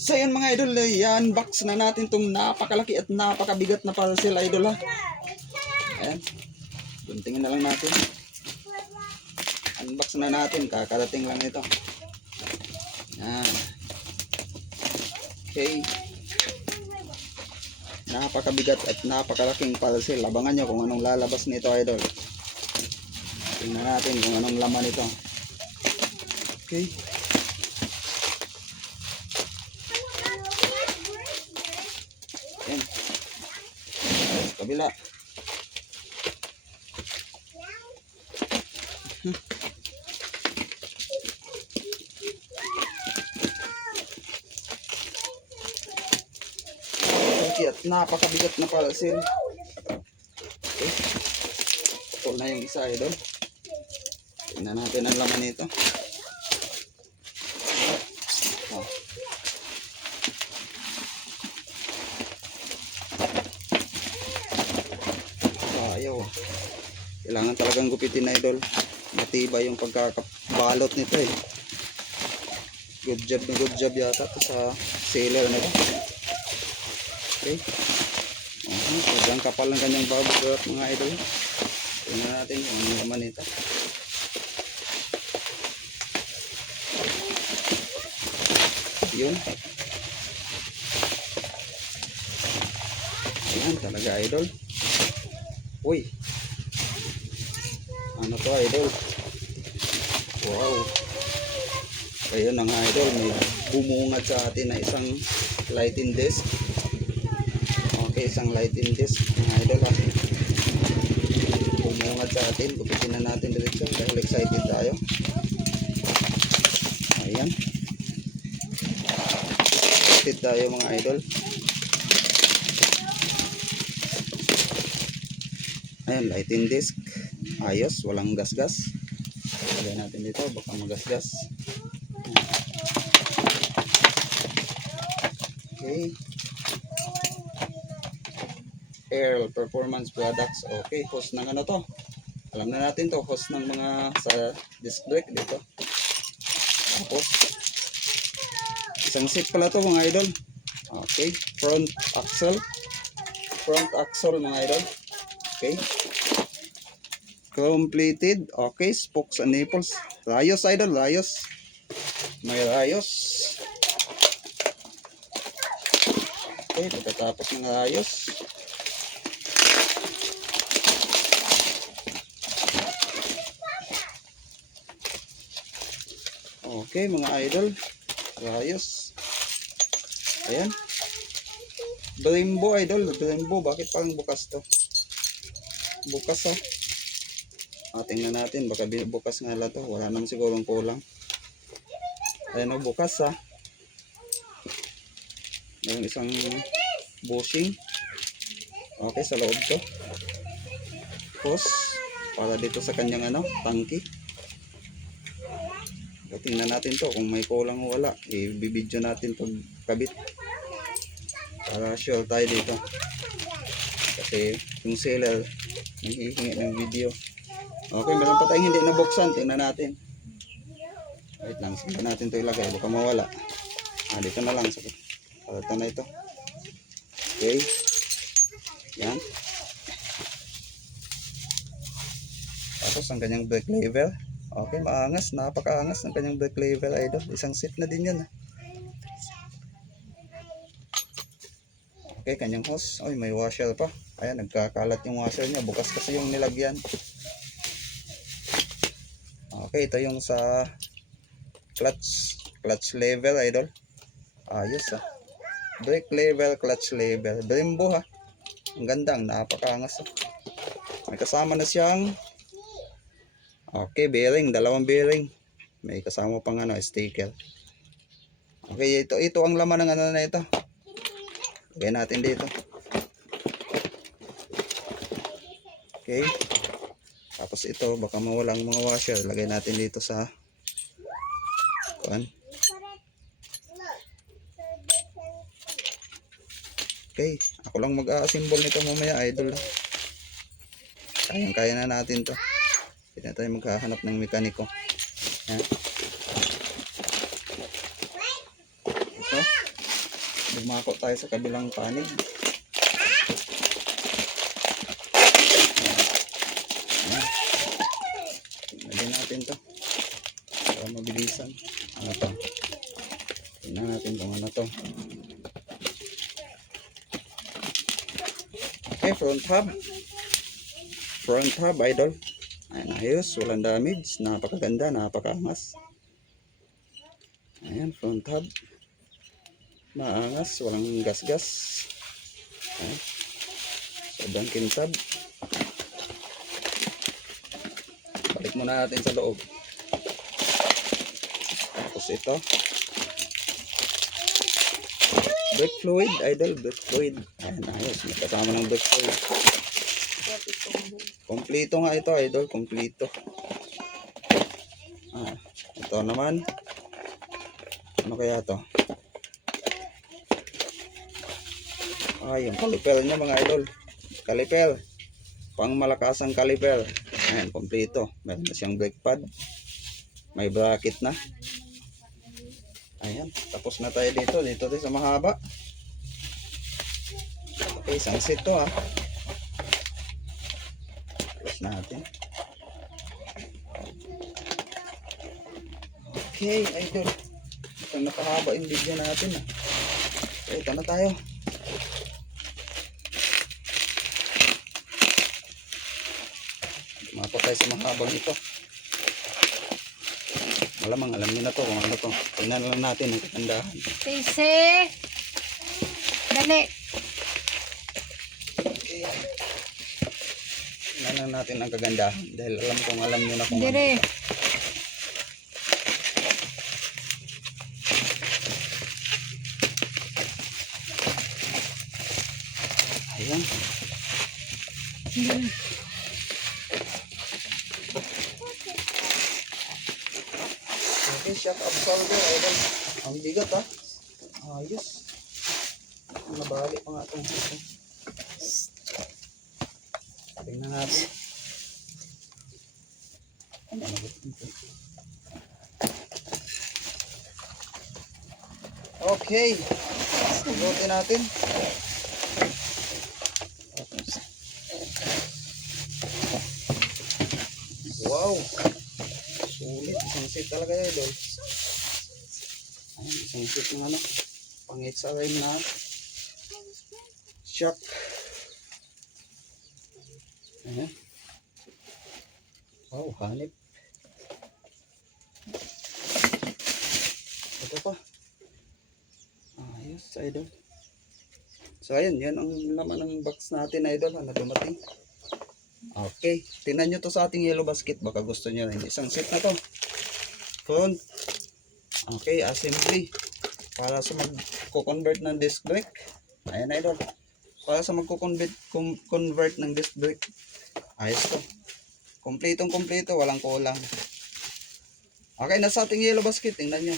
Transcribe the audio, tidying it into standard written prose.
So yun mga idol, yan, box na natin itong napakalaki at napakabigat na parcel idol ha. Ayan, guntingin na lang natin. Unbox na natin, kakarating lang ito. Yan. Okay. Napakabigat at napakalaking parcel. Abangan nyo kung anong lalabas nito idol. Tingnan natin kung anong laman nito. Okay. Ayan. Sa kabila. At napakabigat na parcel. Okay. Ito na yung isa idol. Tingnan natin ang laman nito. Oh. Ayaw. Kailangan talagang gupitin na idol. Matibay yung pagkakabalot nito eh. Good job yata ito sa sealer na ito. Okay. Sobrang kapal ng kanyang baboy mga idol. Tingnan natin kung ano naman ito. Yun. Ayan talaga idol. Uy. Ano to idol? Wow. Ayun na nga idol. May bumungad sa atin na isang lighting disc. Okay, isang lighting disc mga idol ha. Bumungad sa atin. Gupitin na natin diretso dahil excited tayo. Ayan. Excited tayo mga idol. Ayan, lighting disc. Ayos, walang gasgas. Lagay natin dito, baka magasgas. Okay. Earl Performance Products. Okay, host ng ano to? Alam na natin to, host ng mga sa disc brake dito. Tapos isang seat pala to mga idol. Okay, front axle mga idol. Okay, completed. Okay, spokes and nipples. Rayos idol, rayos. May rayos. Okay, pagkatapos ng rayos, okay mga idol, rayos. Ayan, Brembo idol, Brembo. Bakit parang bukas to? Bukas oh. Tingnan natin, baka bukas nga lang to. Wala naman sigurong kulang. Ayan oh, bukas ah. Mayroong isang bushing. Okay, sa loob to. Hose para dito sa kanyang ano, tangki. Tingnan natin to kung may kulang o wala. I-video natin pag kabit. Para sure tayo dito. Kasi yung seller nanghihingi ng video. Okay, meron pa tayong hindi nabuksan. Tingnan natin. Wait lang, saan natin ito ilagay? Baka mawala. Dito na lang. Ito na ito. Okay. Yan. Tapos ang kanyang brake lever. Okay, maangas. Napakaangas ng kanyang brake lever idol. Isang seat na din yan. Okay, kanyang hose. Ay, may washer pa. Ayan, nagkakalat yung washer niya. Bukas kasi yung nilagyan. Okay, ito yung sa clutch lever idol. Ayos ah. Brake lever, clutch lever. Brembo ha. Ang ganda, ang napakaangas. May kasama na siyang okay, bearing, dalawang bearing. May kasama pang ano, sticker. Okay, ito ang laman ng ano na ito. Lagay natin dito. Okay. Tapos ito, baka mawalang mga washer. Lagay natin dito sa kuan. Okay, ako lang mag-a-assemble nito mamaya idol. Kaya na natin to. Hindi na tayo maghahanap ng mekaniko. Yan. Ito. Dumako tayo sa kabilang panig. Ayan. Tingnan natin to. Para mabilisan. Ano to? Tingnan natin kung ano to. Okay, front hub. Front hub, idol. Ayan, ayos. Walang damage. Napakaganda, napakaangas. Ayan, front hub. Maangas, walang gas-gas. Ayan. Sobrang kintab. Balik muna natin sa loob. Tapos ito. Brake fluid, idol. Brake fluid. Ayan, ayos. May kasama ng brake fluid. Kompleto nga ito, idol. Kompleto. Ito naman. Ano kaya to? Yung caliper niya mga idol. Caliper. Pang malakasang caliper. Ayan, kompleto. Meron na siyang brake pad. May bracket na. Ayan, tapos na tayo dito. Dito tayo sa mahaba. Okay, isang set to ha. Tapos natin. Okay, idol. Ito nakahaba yung video natin ha. So, ito na tayo. Dumako tayo sa mahabang ito. Malamang alam niyo na to kung ano to. Tingnan lang natin ang kagandahan. Pise. Dali. Okay. Tingnan lang natin ang kagandahan. Dahil alam niyo na kung ano Dire. ito. Ayan. Okay, shock absorber. Ayan. Ang bigat ha. Ayos. Nabali pa nga itong ito. Tingnan natin. Okay. Sugutin natin. Wow. Sulit. Isang set talaga yun, idol. Ayan, isang set ng ano. Pang-XRM na. Shock. Ayan. Wow, hanip. Ito pa. Ayos, idol. So, ayan. Yan ang laman ng box natin, idol. Ano dumating. Okay. Tingnan nyo to sa ating yellow basket. Baka gusto nyo rin. Isang set na to. Front. Okay, assembly. Para sa mag-convert ng disc brake. Ayan, idol. Para sa mag-convert ng disc brake. Ayos to. Kompletong kompleto. Walang kulang. Okay, nasa ating yellow basket. Tingnan nyo.